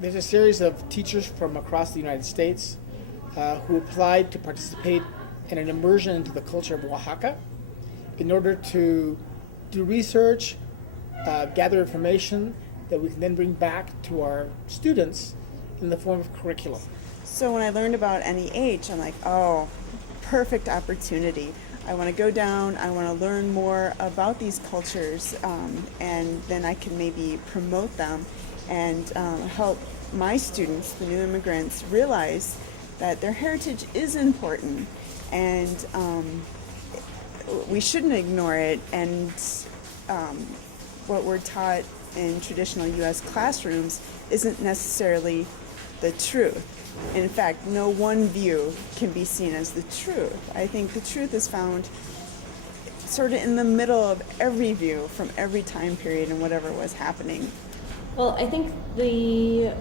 there's a series of teachers from across the United States who applied to participate in an immersion into the culture of Oaxaca in order to do research, gather information that we can then bring back to our students in the form of curriculum. So when I learned about NEH, I'm like, oh, perfect opportunity. I want to go down, I want to learn more about these cultures, and then I can maybe promote them and help my students, the new immigrants, realize that their heritage is important and we shouldn't ignore it. And what we're taught in traditional U.S. classrooms isn't necessarily the truth. In fact, no one view can be seen as the truth. I think the truth is found sort of in the middle of every view from every time period and whatever was happening. Well, I think the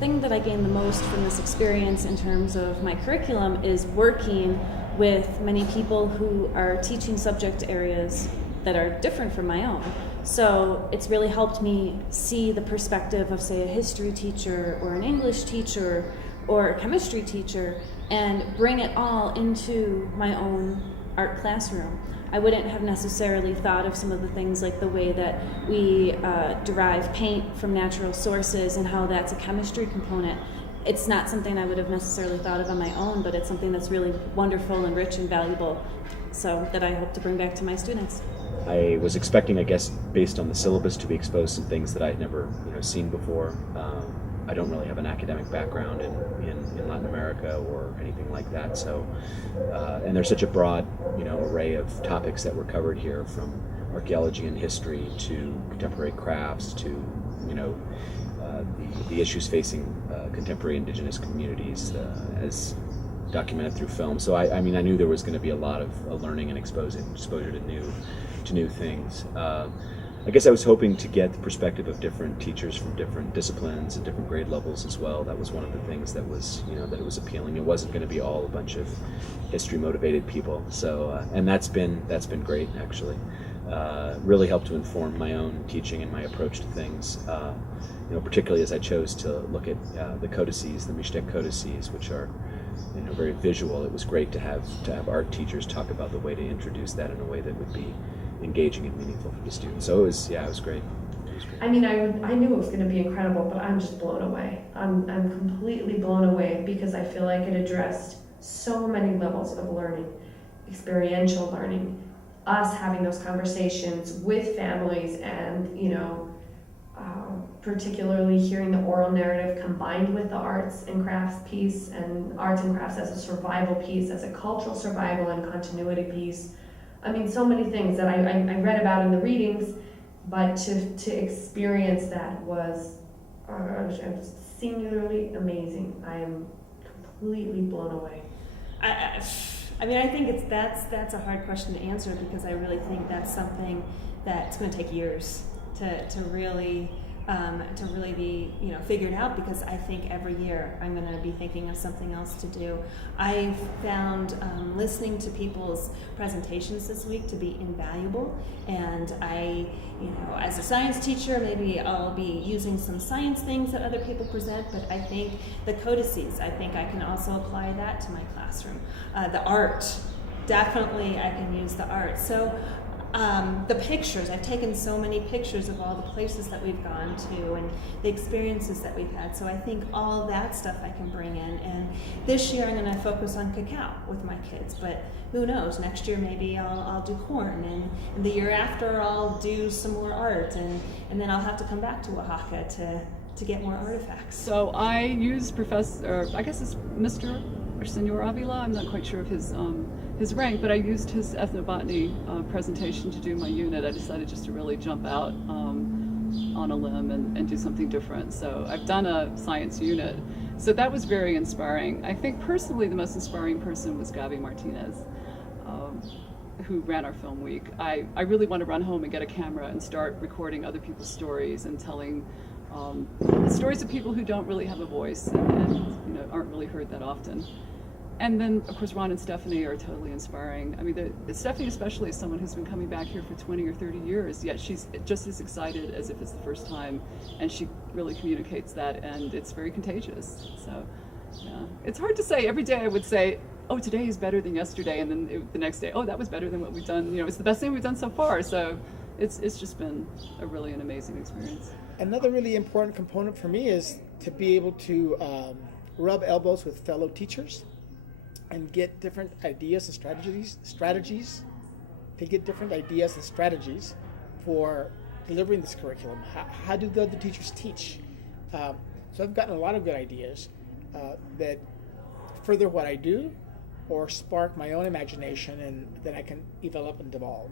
thing that I gained the most from this experience in terms of my curriculum is working with many people who are teaching subject areas that are different from my own. So it's really helped me see the perspective of, say, a history teacher or an English teacher or a chemistry teacher and bring it all into my own art classroom. I wouldn't have necessarily thought of some of the things like the way that we derive paint from natural sources and how that's a chemistry component. It's not something I would have necessarily thought of on my own, but it's something that's really wonderful and rich and valuable, so that I hope to bring back to my students. I was expecting, I guess, based on the syllabus, to be exposed to things that I'd never seen before. I don't really have an academic background in Latin America or anything like that. So, and there's such a broad, array of topics that were covered here, from archaeology and history to contemporary crafts to, the issues facing contemporary indigenous communities as documented through film. So I knew there was going to be a lot of learning and exposure to new things. I guess I was hoping to get the perspective of different teachers from different disciplines and different grade levels as well. That was one of the things that was, that it was appealing. It wasn't going to be all a bunch of history-motivated people. So, and that's been great, actually. Really helped to inform my own teaching and my approach to things. Particularly as I chose to look at the codices, the Mixtec codices, which are, very visual. It was great to have art teachers talk about the way to introduce that in a way that would be engaging and meaningful for the students. So it was great. I mean, I knew it was going to be incredible, but I'm just blown away. I'm completely blown away because I feel like it addressed so many levels of learning, experiential learning, us having those conversations with families, and particularly hearing the oral narrative combined with the arts and crafts piece, and arts and crafts as a survival piece, as a cultural survival and continuity piece. I mean, so many things that I read about in the readings, but to experience that was singularly amazing. I am completely blown away. I think that's a hard question to answer, because I really think that's something that's going to take years to really be figured out, because I think every year I'm going to be thinking of something else to do. I found listening to people's presentations this week to be invaluable, and I, as a science teacher, maybe I'll be using some science things that other people present, but I think the codices, I think I can also apply that to my classroom. The art, definitely I can use the art. So the pictures, I've taken so many pictures of all the places that we've gone to and the experiences that we've had, so I think all that stuff I can bring in. And this year I'm going to focus on cacao with my kids, but who knows, next year maybe I'll do corn, and the year after I'll do some more art, and then I'll have to come back to Oaxaca to get more artifacts. So I used Professor, I guess it's Mr. or Senor Avila, I'm not quite sure of his rank, but I used his ethnobotany presentation to do my unit. I decided just to really jump out on a limb and do something different. So I've done a science unit. So that was very inspiring. I think personally the most inspiring person was Gaby Martinez, who ran our film week. I really want to run home and get a camera and start recording other people's stories and telling the stories of people who don't really have a voice and aren't really heard that often. And then, of course, Ron and Stephanie are totally inspiring. I mean, Stephanie especially is someone who's been coming back here for 20 or 30 years, yet she's just as excited as if it's the first time, and she really communicates that, and it's very contagious. So, yeah. It's hard to say. Every day I would say, oh, today is better than yesterday, and then the next day, oh, that was better than what we've done. You know, it's the best thing we've done so far. So it's just been an amazing experience. Another really important component for me is to be able to rub elbows with fellow teachers and get different ideas and strategies to get different ideas and strategies for delivering this curriculum. How do the other teachers teach? So I've gotten a lot of good ideas that further what I do or spark my own imagination and that I can develop and devolve.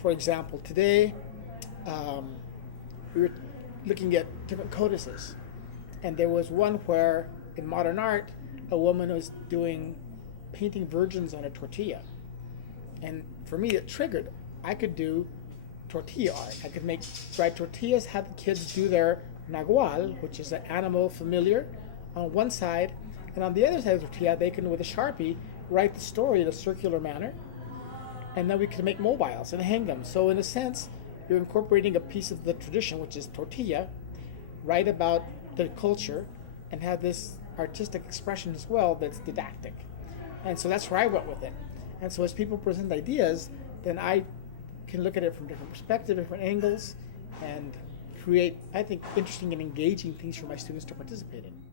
For example, today we were looking at different codices, and there was one where in modern art a woman was painting virgins on a tortilla. And for me, it triggered. I could do tortilla art. I could make dried tortillas, have the kids do their nagual, which is an animal familiar, on one side, and on the other side of the tortilla, they can, with a Sharpie, write the story in a circular manner, and then we can make mobiles and hang them. So in a sense, you're incorporating a piece of the tradition, which is tortilla, write about the culture, and have this artistic expression as well that's didactic. And so that's where I went with it. And so as people present ideas, then I can look at it from different perspectives, different angles, and create, I think, interesting and engaging things for my students to participate in.